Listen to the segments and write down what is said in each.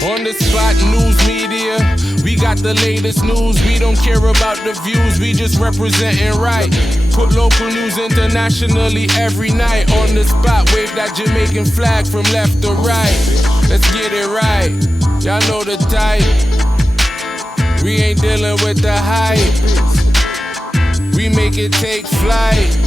On the spot news media, we got the latest news. We don't care about the views, we just representing right. Put local news internationally every night. On the spot, wave that Jamaican flag from left to right. Let's get it right, y'all know the type. We ain't dealing with the hype. We make it take flight.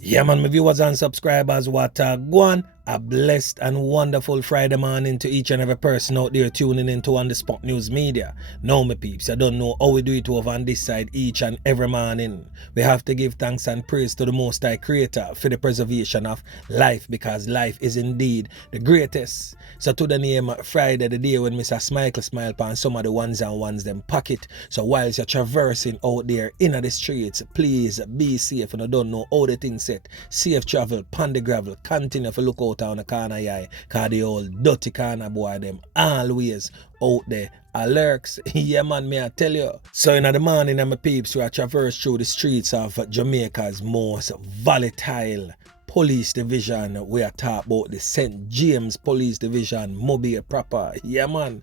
Yeah man, my viewers and subscribers, what go on? A blessed and wonderful Friday morning to each and every person out there tuning into On The Spot News Media. Now my peeps, I don't know how we do it over on this side each and every morning. We have to give thanks and praise to the Most High Creator for the preservation of life, because life is indeed the greatest. So to the name Friday, the day when Mr. Smile upon some of the ones and ones them pocket. So whilst you're traversing out there in the streets, please be safe. And I don't know how the thing set. Safe travel, pan the gravel, continue to look out on the corner eye, cause the old dirty corner boy them always out there alerts. Yeah man, me I tell you. So in the morning my peeps, we are traverse through the streets of Jamaica's most volatile police division. We are talking about the St. James Police Division, Mobays proper. Yeah man,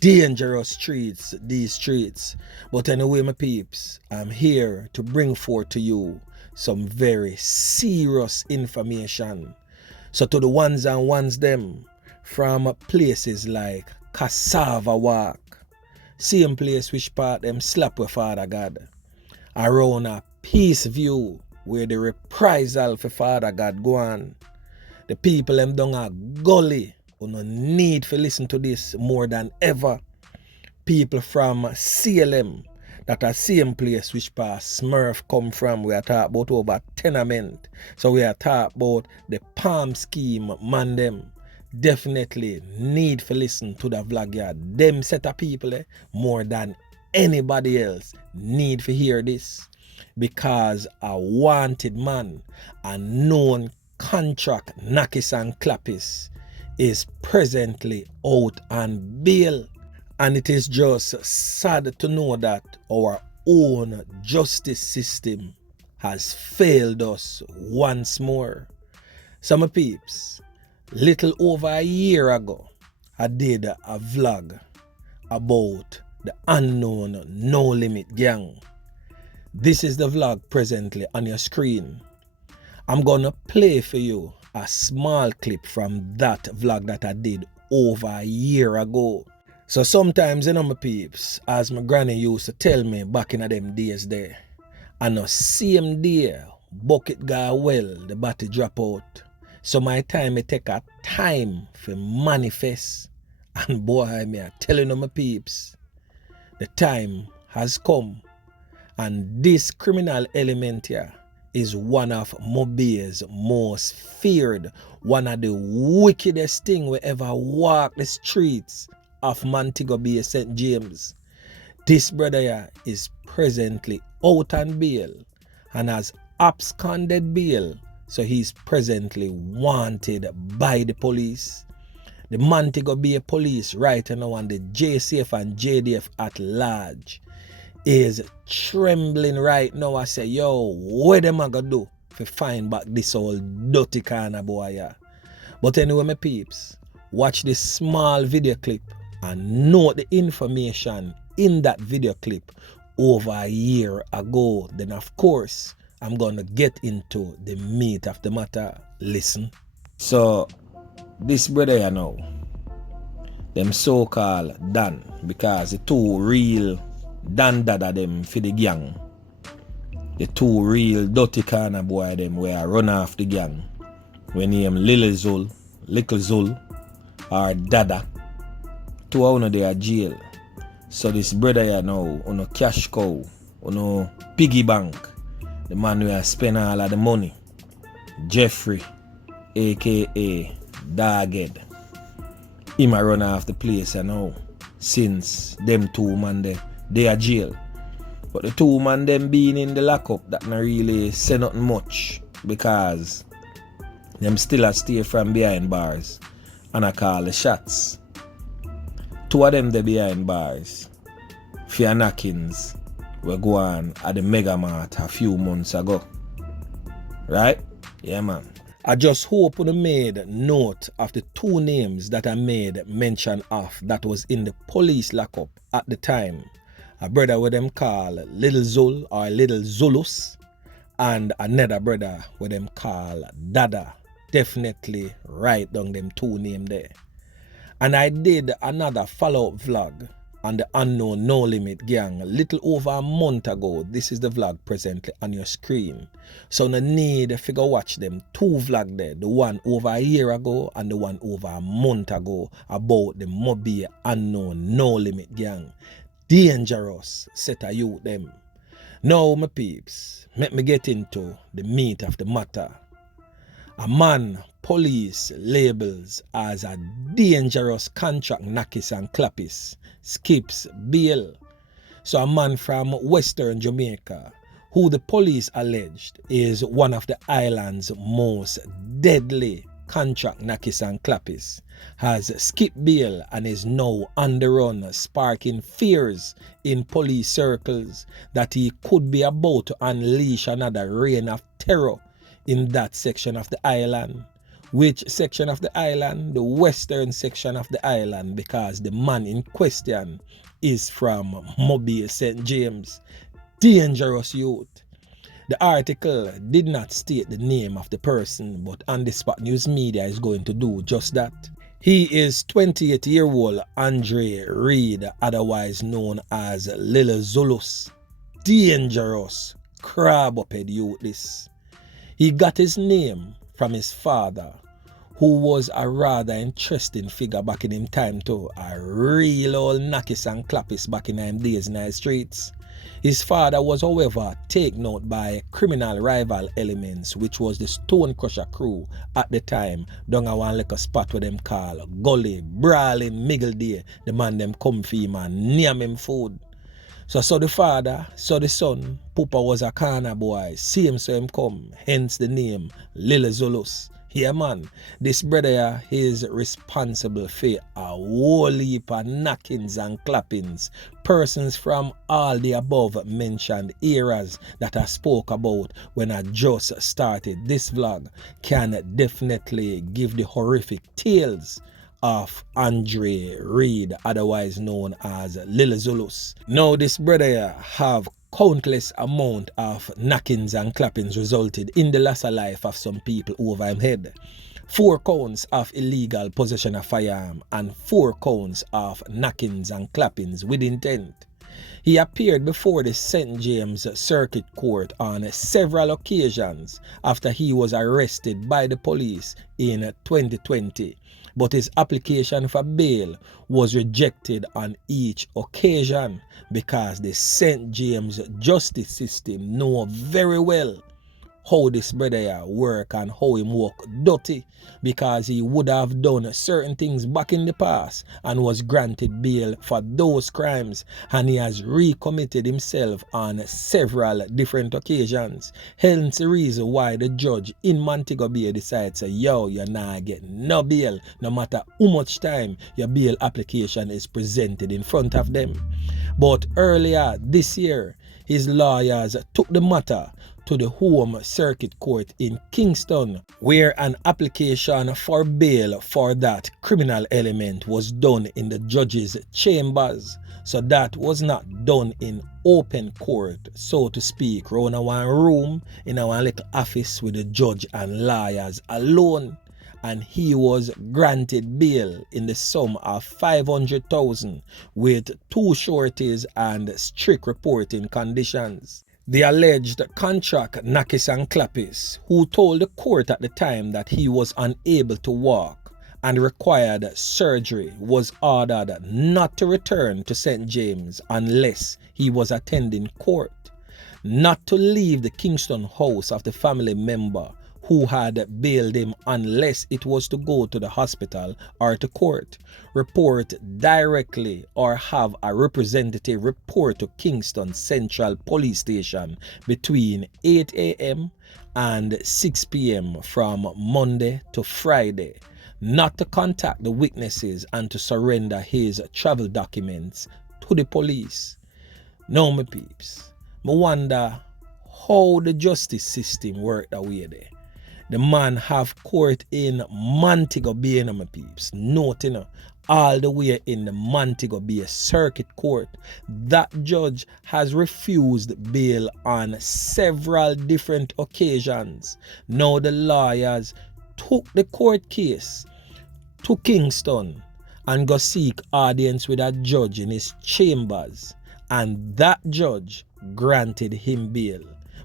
dangerous streets, these streets. But anyway my peeps, I'm here to bring forth to you some very serious information. So to the ones and ones them from places like Cassava Walk, same place which part them slap with Father God, around a Peace View where the reprisal for Father God go on. The people them down a gully who no need to listen to this more than ever. People from CLM, that are same place which part Smurf come from. We are talking about over tenement. So we are talking about the Palm Scheme man them. Definitely need to listen to the vlog here. Them set of people more than anybody else need to hear this. Because a wanted man, a known contract Knockist and Clappist, is presently out on bail. And it is just sad to know that our own justice system has failed us once more. So my peeps, little over a year ago, I did a vlog about the unknown No Limit gang. This is the vlog presently on your screen. I'm gonna play for you a small clip from that vlog that I did over a year ago. So sometimes, you know my peeps, as my granny used to tell me back in them days there, and the same day, bucket go well, the battery drop out. So my time, I take a time for manifest. And boy, me I telling you my peeps, the time has come. And this criminal element here is one of Mobays' most feared, one of the wickedest thing we ever walk the streets of Montego Bay, St. James. This brother here is presently out on bail and has absconded bail, so he's presently wanted by the police. The Montego Bay police right now and the JCF and JDF at large is trembling right now. I say, yo, what them I gonna do to find back this old dirty kind of boy here? But anyway, my peeps, watch this small video clip and note the information in that video clip over a year ago. Then of course, I'm gonna get into the meat of the matter. Listen. So, this brother you know, them so-called Dan, because the two real Dan dada them for the gang. The two real dirty kind of boy them where I run off the gang. When name Lil Zul, or Dada. Two of they are jail. So this brother you know, on a cash cow, on a piggy bank, the man who has spent all of the money, Jeffrey, aka Doghead. Him a run off the place you know, since them two man they are jail. But the two man them being in the lockup, that not really say nothing much, because them still a stay from behind bars and I call the shots. Two of them they behind bars. For knockings we go on at the Mega Mart a few months ago. Right? Yeah man. I just hope you made note of the two names that I made mention of that was in the police lockup at the time. A brother with them call Lil Zul or Lil Zulus, and another brother with them call Dada. Definitely write down them two names there. And I did another follow-up vlog on the Unknown No Limit gang a little over a month ago. This is the vlog presently on your screen. So no need to figure watch them two vlog there. The one over a year ago and the one over a month ago about the Mobays Unknown No Limit gang. Dangerous set of youth them. Now my peeps, let me get into the meat of the matter. A man police labels as a dangerous contract Knockist and Clappist skips bail. So a man from Western Jamaica, who the police alleged is one of the island's most deadly contract Knockist and Clappist, has skipped bail and is now on the run, sparking fears in police circles that he could be about to unleash another reign of terror in that section of the island. Which section of the island? The western section of the island, because the man in question is from Mobays, St. James. Dangerous youth. The article did not state the name of the person, but On The Spot News Media is going to do just that. He is 28-year-old Andre Reid, otherwise known as Lil Zulus. Dangerous, crab-upped youth this. He got his name from his father, who was a rather interesting figure back in him time too. A real old Knockist and Clappist back in them days in the streets. His father was, however, taken out by criminal rival elements, which was the Stone Crusher crew at the time, down a one little spot where them call Gully, brawling, middle day. The man them come for him and name him food. So the father, so the son, Pupa was a corner boy, same so him come, hence the name Lil Zulus. Yeah man, this brother is responsible for a whole heap of knockings and clappings, persons from all the above mentioned eras that I spoke about when I just started this vlog can definitely give the horrific tales of Andre Reid, otherwise known as Lil Zulus. Now this brother have countless amount of knockings and clappings resulted in the loss of life of some people over him head. 4 counts of illegal possession of firearm and 4 counts of knockings and clappings with intent. He appeared before the St. James Circuit Court on several occasions after he was arrested by the police in 2020. But his application for bail was rejected on each occasion because the St. James justice system know very well how this brother work and how him work dirty, because he would have done certain things back in the past and was granted bail for those crimes, and he has recommitted himself on several different occasions. Hence the reason why the judge in Montego Bay decides to say, yo, you're not getting no bail, no matter how much time your bail application is presented in front of them. But earlier this year, his lawyers took the matter to the Home Circuit Court in Kingston, where an application for bail for that criminal element was done in the judge's chambers. So that was not done in open court, so to speak, around one room in our little office with the judge and lawyers alone. And he was granted bail in the sum of 500,000 with 2 sureties and strict reporting conditions. The alleged contract Knockist and Clappist, who told the court at the time that he was unable to walk and required surgery, was ordered not to return to St. James unless he was attending court, not to leave the Kingston house of the family member who had bailed him unless it was to go to the hospital or to court, report directly or have a representative report to Kingston Central Police Station between 8 a.m. and 6 p.m. from Monday to Friday, not to contact the witnesses and to surrender his travel documents to the police. Now, my peeps, I wonder how the justice system worked that way there. The man have court in Montego Bay, my peeps. Note, all the way in the Montego Bay Circuit Court. That judge has refused bail on several different occasions. Now the lawyers took the court case to Kingston and go seek audience with a judge in his chambers, and that judge granted him bail.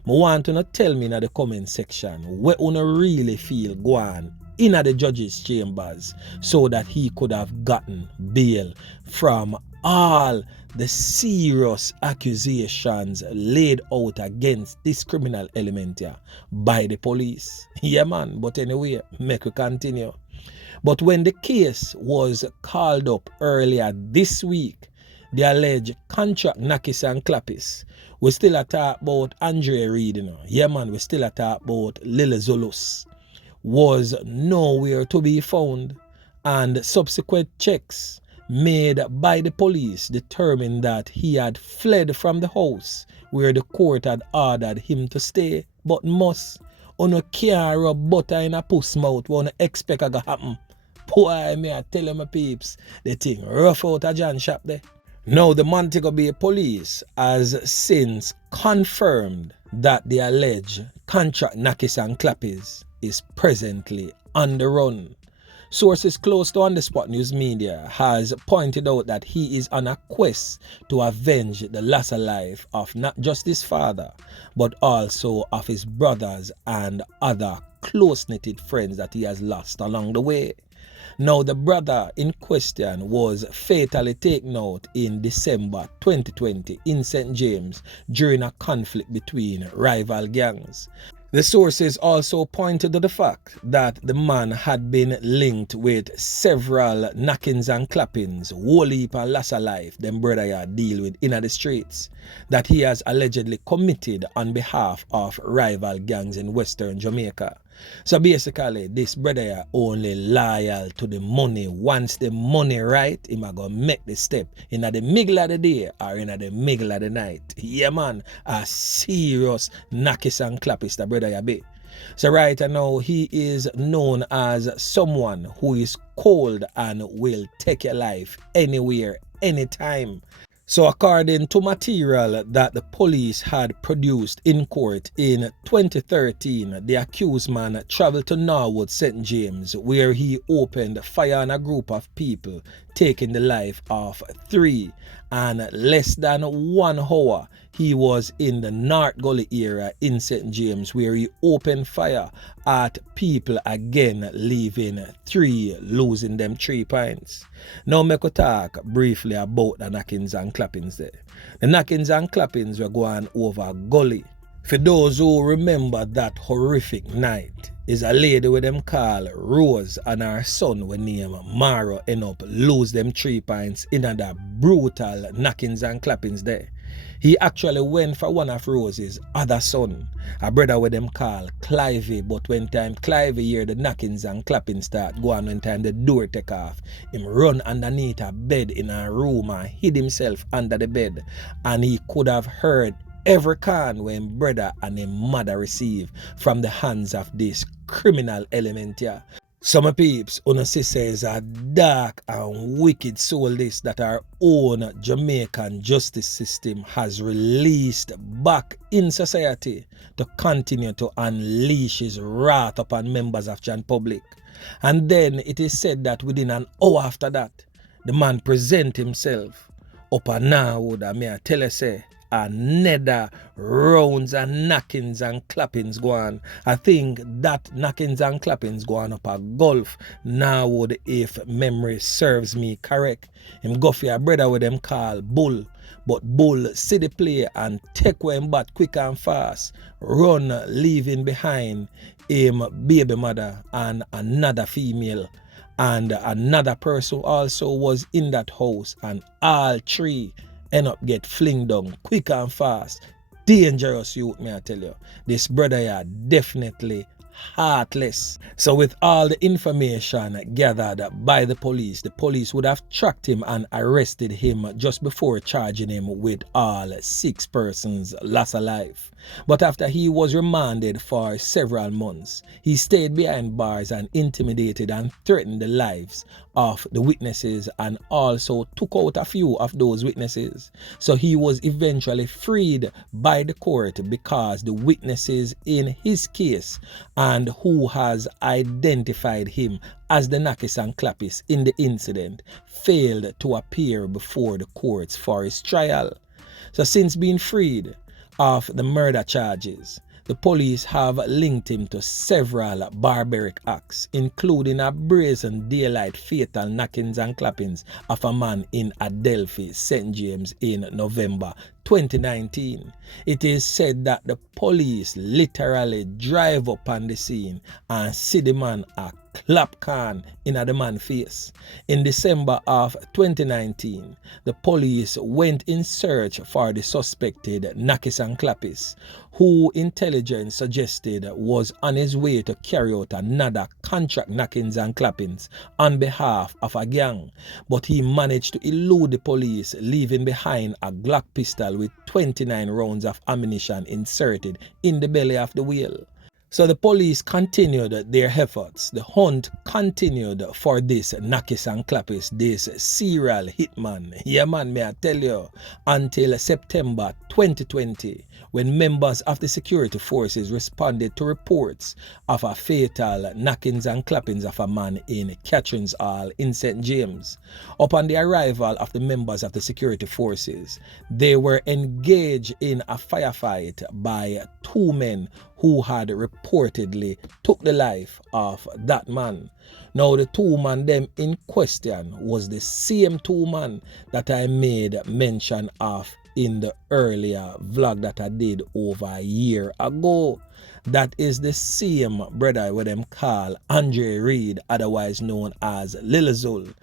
I want you to tell me in the comment section where you really feel go on in the judge's chambers so that he could have gotten bail from all the serious accusations laid out against this criminal element here by the police. Yeah, man, but anyway, make we continue. But when the case was called up earlier this week, the alleged contract Knockist and Clappist, we still a talk about Andre Reid, Yeah, man, we still a talk about Lil Zulus, was nowhere to be found, and subsequent checks made by the police determined that he had fled from the house where the court had ordered him to stay, but must. On can't rub butter in a puss mouth, what expect to happen. Boy, me I tell you my peeps, the thing rough out a John shop there. Now the Montego Bay police has since confirmed that the alleged contract Knockist and Clappist is presently on the run. Sources close to On The Spot News Media has pointed out that he is on a quest to avenge the loss of life of not just his father, but also of his brothers and other close-knitted friends that he has lost along the way. Now, the brother in question was fatally taken out in December 2020 in St. James during a conflict between rival gangs. The sources also pointed to the fact that the man had been linked with several knockings and clappings, whole heap and loss of life them brother ya deal with in the streets, that he has allegedly committed on behalf of rival gangs in Western Jamaica. So basically, this brother only loyal to the money. Once the money right, he might go make the step in the middle of the day or in the middle of the night. Yeah, man, a serious Knockist and Clappist the brother ya be. So right now, he is known as someone who is cold and will take your life anywhere, anytime. So according to material that the police had produced in court in 2013, the accused man traveled to Norwood, St. James, where he opened fire on a group of people, taking the life of 3. And less than 1 hour, he was in the North Gully area in St. James, where he opened fire at people again, leaving 3, losing them 3 points. Now make we talk briefly about the knockings and clappings there. The knockings and clappings were going over Gully. For those who remember that horrific night, is a lady with them call Rose and her son with name Maro end up lose them 3 points in that brutal knockings and clappings there. He actually went for one of Rose's other son, a brother with them call Clivey, but when time Clivey hear the knockings and clappings start going, when time the door take off, him run underneath a bed in a room and hid himself under the bed, and he could have heard every can when brother and him mother receive from the hands of this criminal element here. Some peeps, una say is a dark and wicked soul this that our own Jamaican justice system has released back in society to continue to unleash his wrath upon members of Jan Public. And then it is said that within an hour after that, the man present himself up and now would I may tell you say another rounds and knockings and clappings go on. I think that knockings and clappings go on up a golf now would, if memory serves me correct. Him go for a brother with them call Bull, but Bull see the play and take away him back quick and fast, run leaving behind him baby mother and another female, and another person also was in that house, and all 3 end up get fling down quick and fast. Dangerous youth, me I tell you. This brother here definitely heartless. So with all the information gathered by the police would have tracked him and arrested him just before charging him with all 6 persons loss of life. But after he was remanded for several months, he stayed behind bars and intimidated and threatened the lives of the witnesses and also took out a few of those witnesses. So he was eventually freed by the court because the witnesses in his case and who has identified him as the Knockist and Clappist in the incident failed to appear before the courts for his trial. So since being freed of the murder charges, the police have linked him to several barbaric acts, including a brazen daylight fatal knockings and clappings of a man in Adelphi, St. James in November 2019. It is said that the police literally drive up on the scene and see the man a clap can in the man's face. In December of 2019, the police went in search for the suspected Knockist and Clappist, who intelligence suggested was on his way to carry out another contract knockings and clappings on behalf of a gang, but he managed to elude the police, leaving behind a Glock pistol with 29 rounds of ammunition inserted in the belly of the wheel. So the police continued their efforts. The hunt continued for this Knockist and Clappist, this serial hitman. Yeah man, may I tell you, until September 2020, when members of the security forces responded to reports of a fatal knockings and clappings of a man in Catherine's Hall in St. James. Upon the arrival of the members of the security forces, they were engaged in a firefight by two men who had reportedly took the life of that man. Now the two men them in question was the same two men that I made mention of in the earlier vlog that I did over a year ago. That is the same brother what them call Andre Reid, otherwise known as Lil Zul,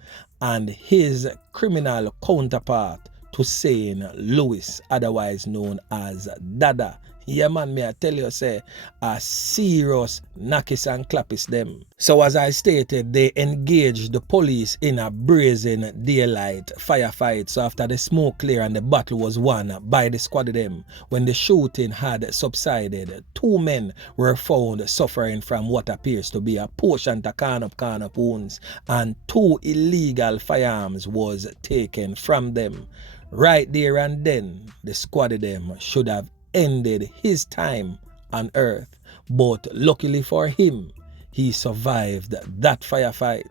and his criminal counterpart Toussaint Lewis, otherwise known as Dada. Yeah man, may I tell you, say, a serious Knockist and Clappist them. So as I stated, they engaged the police in a brazen daylight firefight. So after the smoke cleared and the battle was won by the squad of them, when the shooting had subsided, two men were found suffering from what appears to be a portion to corner wounds, and two illegal firearms was taken from them. Right there and then, the squad of them should have ended his time on earth, but luckily for him, he survived that firefight.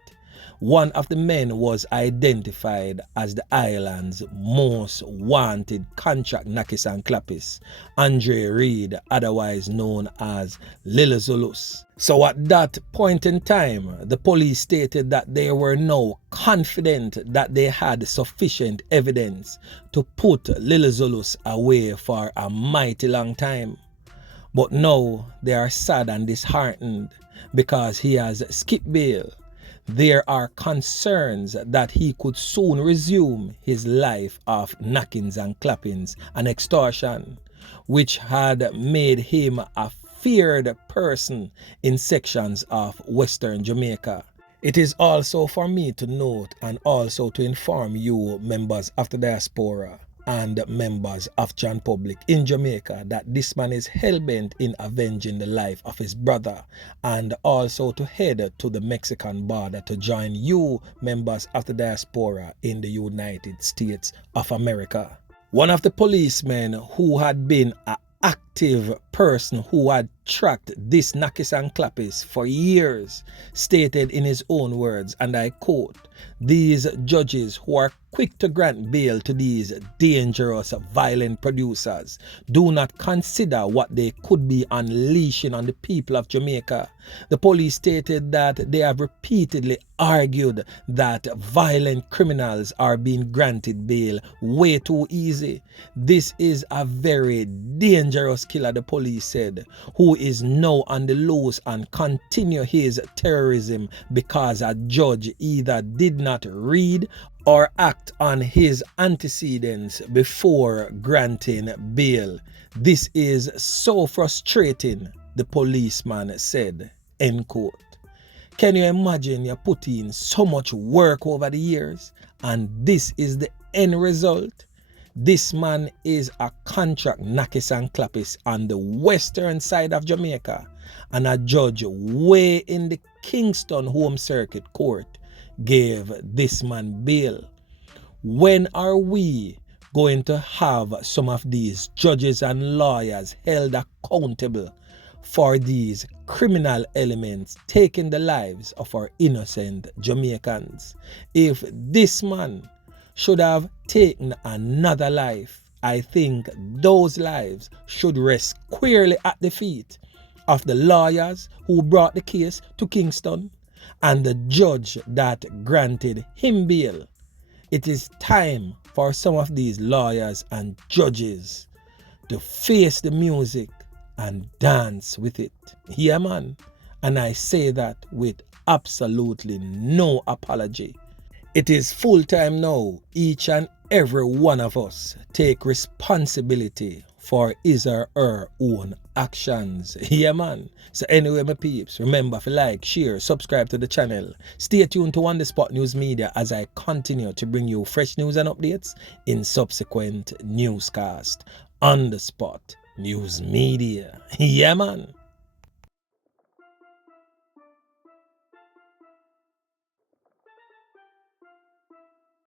One of the men was identified as the island's most wanted contract Knockist and Clappist, Andre Reid, otherwise known as Lil Zulus. So at that point in time, the police stated that they were now confident that they had sufficient evidence to put Lil Zulus away for a mighty long time. But now they are sad and disheartened because he has skipped bail. There are concerns that he could soon resume his life of knockings and clappings and extortion, which had made him a feared person in sections of Western Jamaica. It is also for me to note and also to inform you, members of the diaspora and members of John Public in Jamaica, that this man is hell-bent in avenging the life of his brother, and also to head to the Mexican border to join you, members of the diaspora in the United States of America. One of the policemen who had been an active person who had tracked this Knockist and Clappist for years stated in his own words, and I quote, "These judges who are quick to grant bail to these dangerous, violent producers do not consider what they could be unleashing on the people of Jamaica." The police stated that they have repeatedly argued that violent criminals are being granted bail way too easy. This is a very dangerous killer, the police said, who is now on the loose and continue his terrorism because a judge either did not read or act on his antecedents before granting bail. This is so frustrating, the policeman said, end quote. Can you imagine you put in so much work over the years and this is the end result? This man is a contract Knockist and Clappist on the western side of Jamaica, and a judge way in the Kingston Home Circuit Court gave this man bail. When are we going to have some of these judges and lawyers held accountable for these criminal elements taking the lives of our innocent Jamaicans? If this man should have taken another life, I think those lives should rest squarely at the feet of the lawyers who brought the case to Kingston and the judge that granted him bail. It is time for some of these lawyers and judges to face the music and dance with it. Yeah, man. And I say that with absolutely no apology. It is full time now. Each and every one of us take responsibility for his or her own actions. Yeah, man. So anyway, my peeps, remember to like, share, subscribe to the channel. Stay tuned to On The Spot News Media as I continue to bring you fresh news and updates in subsequent newscasts. On The Spot News Media. Yeah, man.